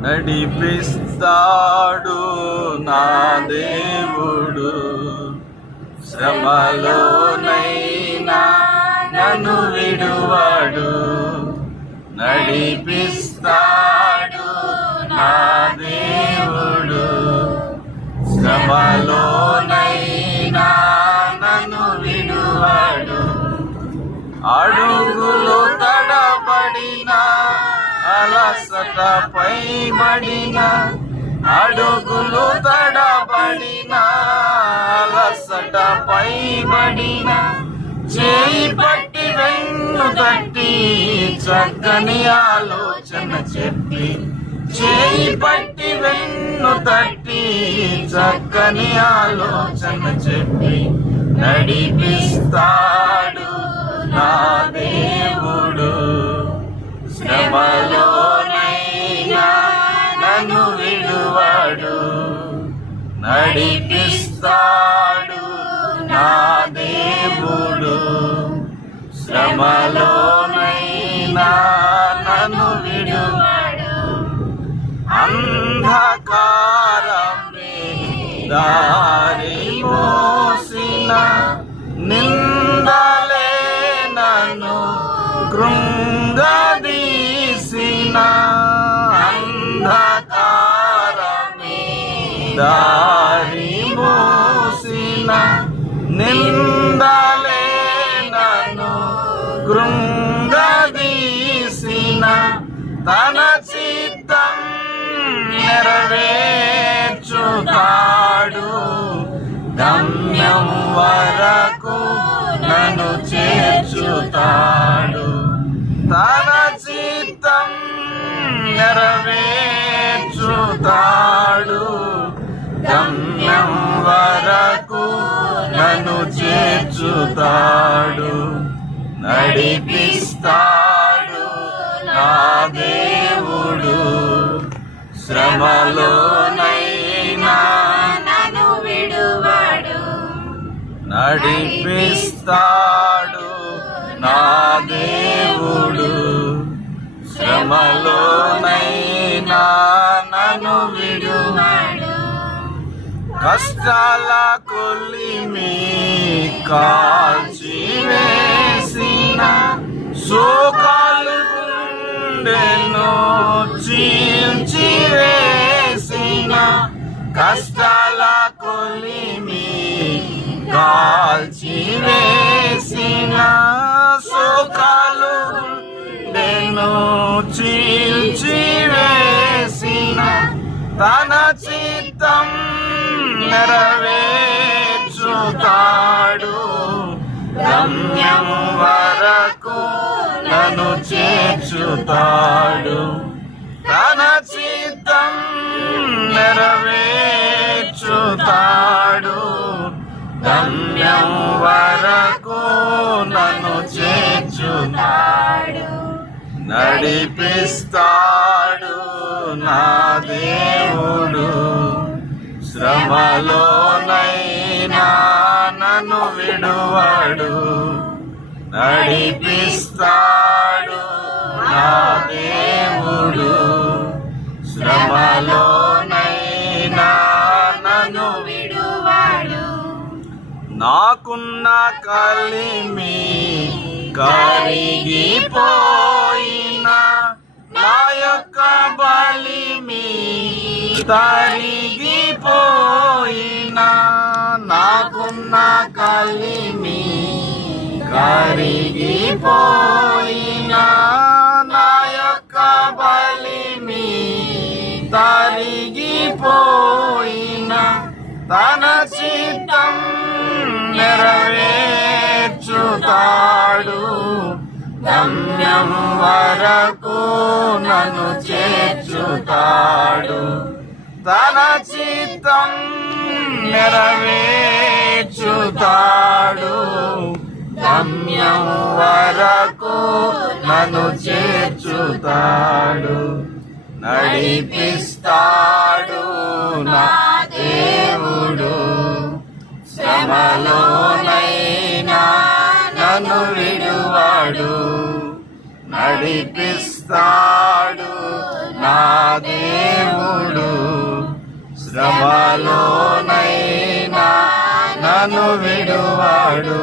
నడిపిస్తాడు నా దేవుడు. శ్రమలోనైనా నన్ను విడువాడు. నడిపిస్తాడు నా దేవుడు. శ్రమలోనైనా నన్ను విడువాడు. అడుగు అలసట పైబడిన అడుగులు తడబడిన అలసట పైబడిన చేయి పట్టి వెన్ను తట్టి చక్కని ఆలోచన చెప్పి చేయి పట్టి వెన్ను తట్టి చక్కని ఆలోచన చెప్పి నడిపిస్తాడు నా దేవుడు. శ్రమ నడిపిస్తాడు నా దేవుడు. శ్రమలోనైనా నన్ను విడువాడు. అంధకారమే దారి మోసిన నిందలే నన్ను కృంగదీసిన. అంధకారమే దారి నిందలే నన్ను కృంగదీసిన తన చిత్తం నెరవేర్చుతాడు. గమ్యం వరకు నన్ను చేర్చుతాడు. తన చిత్తం నెరవేర్చుతాడు. గమ్యం వరకు నన్ను చేర్చుతాడు. నడిపిస్తాడు నా దేవుడు. శ్రమలోనైనా నన్ను విడువాడు. నడిపిస్తాడు నా దేవుడు. శ్రమలోనైనా నన్ను విడువాడు. కష్టాల కొలిమి కాల్చి శోకాలు గుండెను చీల్చి కష్టాల కొలిమి కాల్చివేసిన శోకాలు గుండెను చీల్చి తన నెరవేర్చుతాడు. గమ్యం వరకు నన్ను చేర్చుతాడు. తన చిత్తం నెరవేర్చుతాడు. గమ్యం వరకు నన్ను చేర్చుతాడు. నడిపిస్తాడు నా దేవుడు. శ్రమలోనైనా నన్ను విడువాడు నడిపిస్తాడు నా దేవుడు. శ్రమలోనైనా నన్ను విడువాడు. నాకున్న కలిమి కరిగిపోయిన నా యొక్క బలిమి కరిగిపోయినా నాకున్న కలిమి కరిగిపోయినా నా యొక్క బలిమి తరిగిపోయినా తన చిత్తం నెరవేర్చుతాడు. గమ్యం వరకు నన్ను చేర్చుతాడు. తన చిత్తం నెరవేర్చుతాడు. గమ్యం వరకు నన్ను చేర్చుతాడు. నడిపిస్తాడు నా దేవుడు. శ్రమలోనైనా నన్ను విడువాడు. నడిపిస్తాడు నా దేవుడు. శ్రమలోనైనా నన్ను విడువాడు.